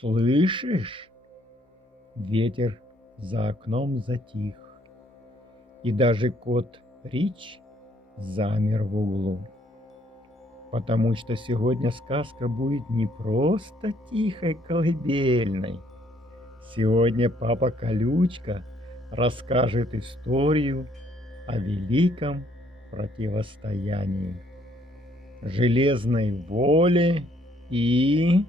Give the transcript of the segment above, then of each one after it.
Слышишь? Ветер за окном затих, и даже кот Рич замер в углу. Потому что сегодня сказка будет не просто тихой колыбельной. Сегодня папа Колючка расскажет историю о великом противостоянии, железной воле и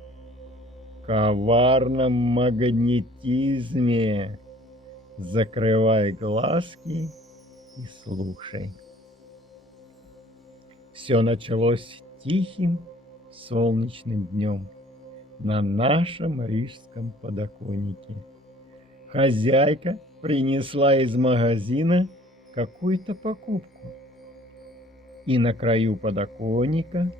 коварном магнетизме. Закрывай глазки и слушай. Все началось тихим солнечным днем на нашем рижском подоконнике. Хозяйка принесла из магазина какую-то покупку. И на краю подоконника,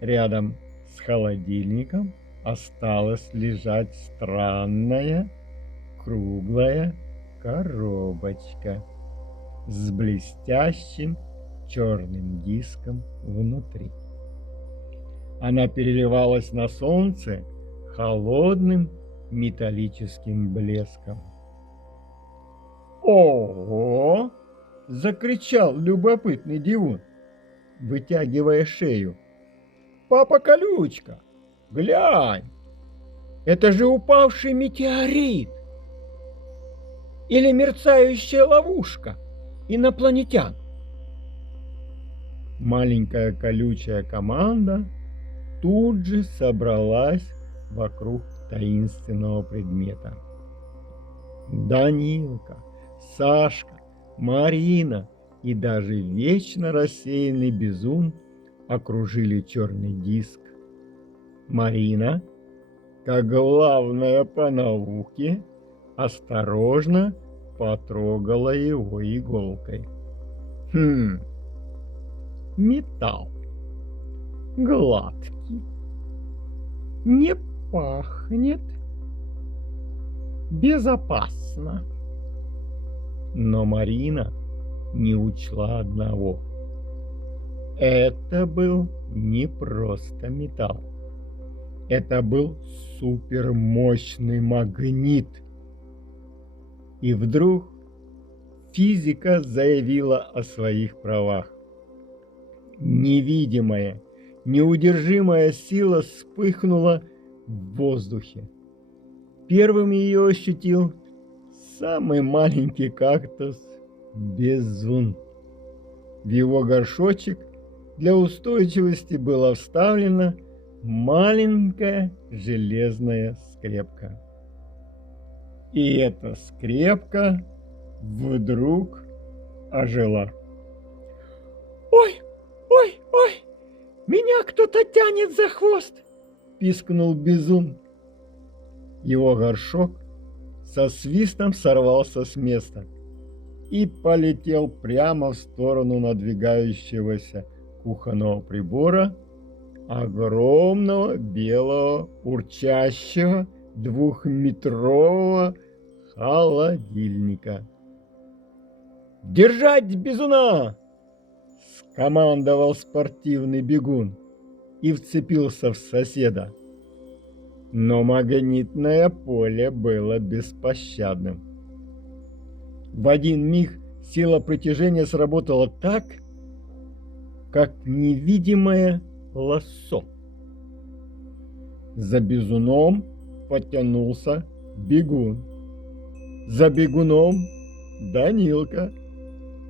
рядом с холодильником, осталась лежать странная круглая коробочка с блестящим черным диском внутри. Она переливалась на солнце холодным металлическим блеском. «Ого!» — закричал любопытный Дивун, вытягивая шею. «Папа Колючка, глянь! Это же упавший метеорит! Или мерцающая ловушка инопланетян!» Маленькая колючая команда тут же собралась вокруг таинственного предмета. Данилка, Сашка, Марина и даже вечно рассеянный Бизун окружили черный диск. Марина, как главная по науке, осторожно потрогала его иголкой. Металл. Гладкий. Не пахнет. Безопасно. Но Марина не учла одного. Это был не просто металл. Это был супермощный магнит. И вдруг физика заявила о своих правах. Невидимая, неудержимая сила вспыхнула в воздухе. Первым ее ощутил самый маленький кактус Бизун. В его горшочек для устойчивости была вставлена маленькая железная скрепка. И эта скрепка вдруг ожила. «Ой, ой, ой! Меня кто-то тянет за хвост!» — пискнул Бизун. Его горшок со свистом сорвался с места и полетел прямо в сторону надвигающегося кухонного прибора, огромного белого урчащего двухметрового холодильника. «Держать Бизуна!» — скомандовал спортивный бегун и вцепился в соседа. Но магнитное поле было беспощадным. В один миг сила притяжения сработала так, как невидимое лассо. За Бизуном потянулся бегун. За бегуном Данилка.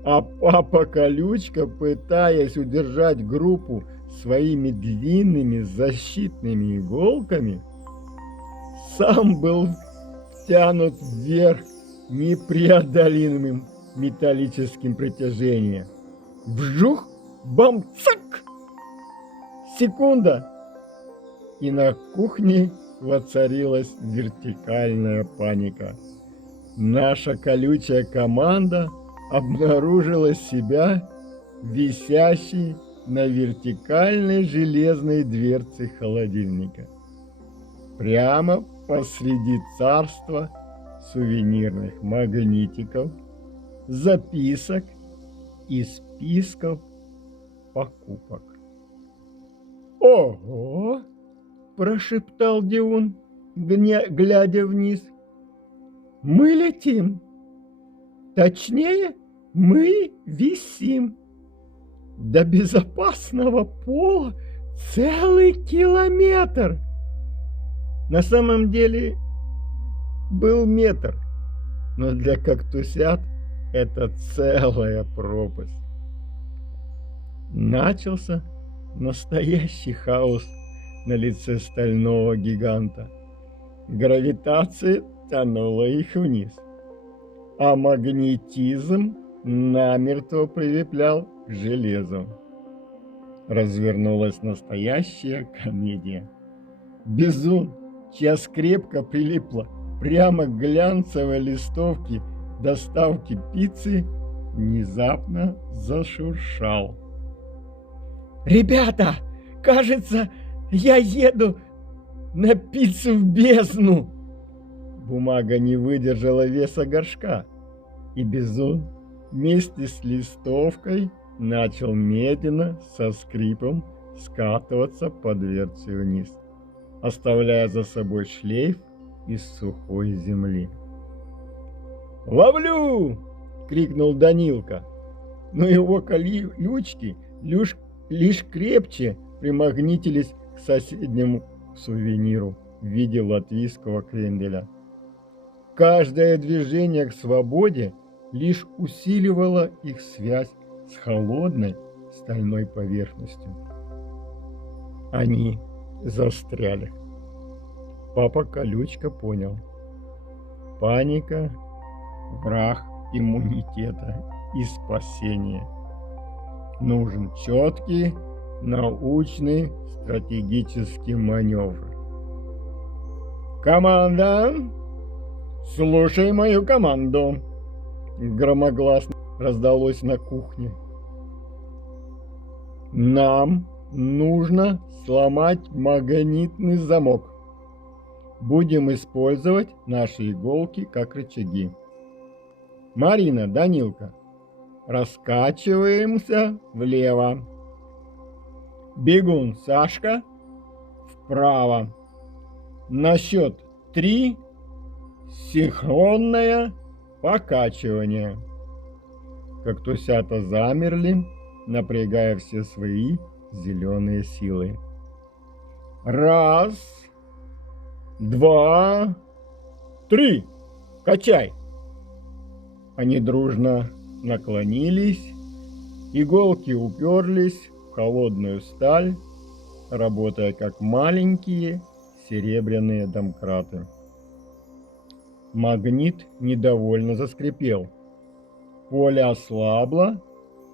А папа Колючка, пытаясь удержать группу своими длинными защитными иголками, сам был втянут вверх непреодолимым металлическим притяжением. Вжух! Бам-цак! Секунда! И на кухне воцарилась вертикальная паника. Наша колючая команда обнаружила себя висящей на вертикальной железной дверце холодильника. Прямо посреди царства сувенирных магнитиков, записок и списков покупок. «Ого!» – прошептал Дивун. глядя вниз. Мы летим. Точнее, мы висим. До безопасного пола целый километр. На самом деле был метр, но для кактусят это целая пропасть. Начался настоящий хаос на лице стального гиганта. Гравитация тянула их вниз, а магнетизм намертво прилеплял к железу. Развернулась настоящая комедия. Бизун, чья скрепка прилипла прямо к глянцевой листовке доставки пиццы, внезапно зашуршал. «Ребята, кажется, я еду на пиццу в бездну!» Бумага не выдержала веса горшка, и Бизун вместе с листовкой начал медленно, со скрипом, скатываться по дверце вниз, оставляя за собой шлейф из сухой земли. «Ловлю!» — крикнул Данилка, но его колючки лишь крепче примагнитились к соседнему сувениру в виде латвийского кренделя. Каждое движение к свободе лишь усиливало их связь с холодной стальной поверхностью. Они застряли. Папа Колючка понял. Паника – враг иммунитета и спасения. Нужен четкий, научный, стратегический маневр. «Команда! Слушай мою команду!» Громогласно раздалось на кухне. «Нам нужно сломать магнитный замок. Будем использовать наши иголки как рычаги. Марина, Данилка, раскачиваемся влево. Бегун, Сашка, вправо. На счет 3 синхронное покачивание». Кактусята замерли, напрягая все свои зеленые силы. 1, 2, 3. Качай! Они дружно наклонились, иголки уперлись в холодную сталь, работая как маленькие серебряные домкраты. Магнит недовольно заскрипел. Поле ослабло,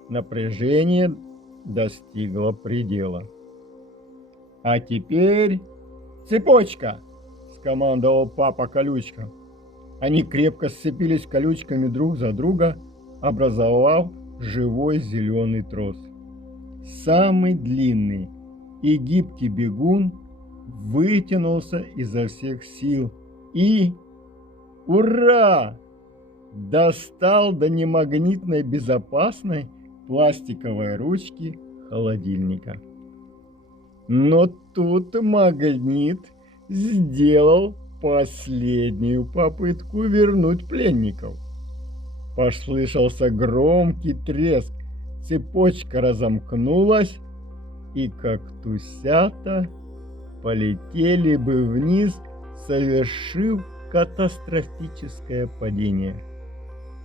напряжение достигло предела. «А теперь цепочка!» — скомандовал папа Колючка. Они крепко сцепились колючками друг за друга, образовав живой зеленый трос. Самый длинный и гибкий бегун вытянулся изо всех сил и, ура, достал до немагнитной безопасной пластиковой ручки холодильника. Но тут магнит сделал последнюю попытку вернуть пленников. Послышался громкий треск, цепочка разомкнулась, и кактусята полетели бы вниз, совершив катастрофическое падение.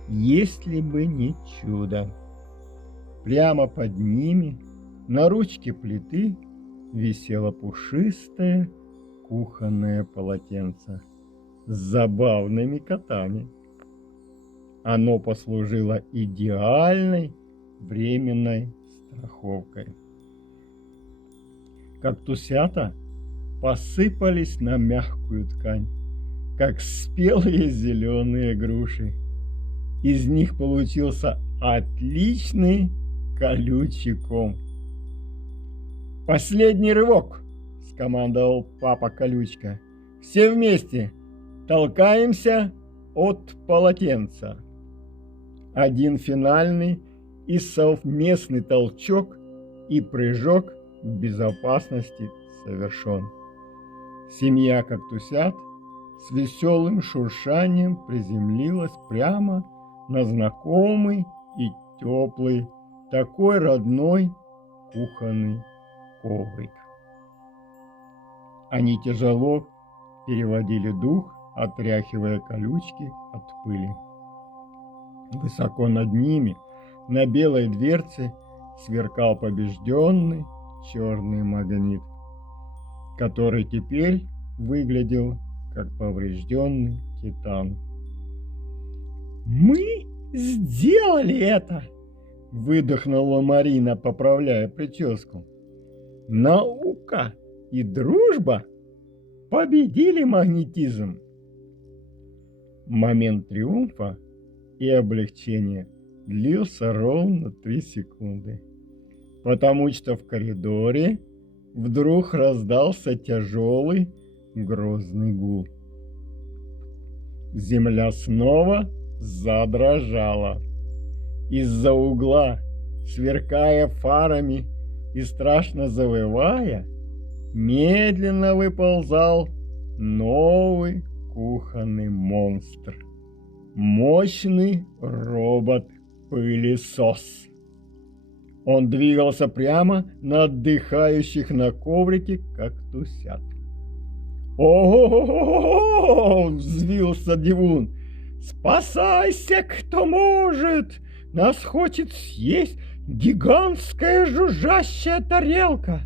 Если бы не чудо. Прямо под ними, на ручке плиты, висело пушистое кухонное полотенце с забавными котами. Оно послужило идеальной временной страховкой. Кактусята посыпались на мягкую ткань, как спелые зеленые груши. Из них получился отличный колючий ком. «Последний рывок!» — скомандовал папа Колючка. «Все вместе толкаемся от полотенца». Один финальный и совместный толчок, и прыжок в безопасности совершен. Семья кактусят с веселым шуршанием приземлилась прямо на знакомый и теплый, такой родной кухонный коврик. Они тяжело переводили дух, отряхивая колючки от пыли. Высоко над ними, на белой дверце, сверкал побежденный черный магнит, который теперь выглядел как поврежденный титан. «Мы сделали это!» — выдохнула Марина, поправляя прическу. «Наука и дружба победили магнетизм!» Момент триумфа и облегчения длился ровно 3 секунды, потому что в коридоре вдруг раздался тяжелый грозный гул. Земля снова задрожала. Из-за угла, сверкая фарами и страшно завывая, медленно выползал новый кухонный монстр. Мощный робот-пылесос. Он двигался прямо на отдыхающих на коврике кактусят. «О-о-о-о-о!» — взвился Дивун. «Спасайся, кто может! Нас хочет съесть гигантская жужжащая тарелка!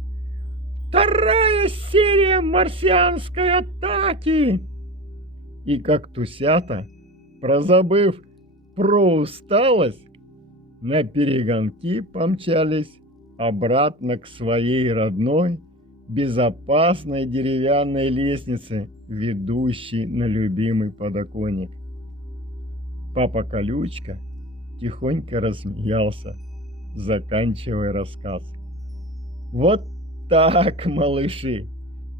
Вторая серия марсианской атаки!» И кактусята, прозабыв про усталость, на перегонки помчались обратно к своей родной, безопасной деревянной лестнице, ведущей на любимый подоконник. Папа Колючка тихонько рассмеялся, заканчивая рассказ. «Вот так, малыши,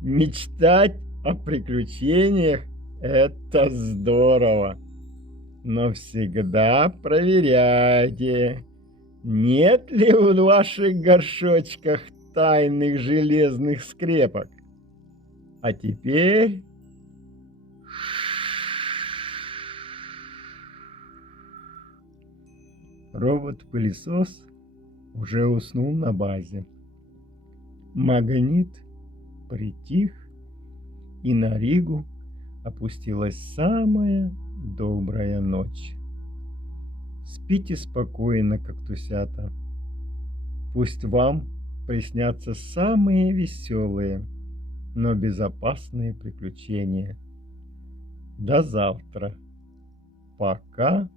мечтать о приключениях — это здорово! Но всегда проверяйте, нет ли в ваших горшочках тайных железных скрепок. А теперь...» Робот-пылесос уже уснул на базе. Магнит притих, и на Ригу опустилась самая добрая ночь. Спите спокойно, кактусята. Пусть вам приснятся самые веселые, но безопасные приключения. До завтра. Пока-пока.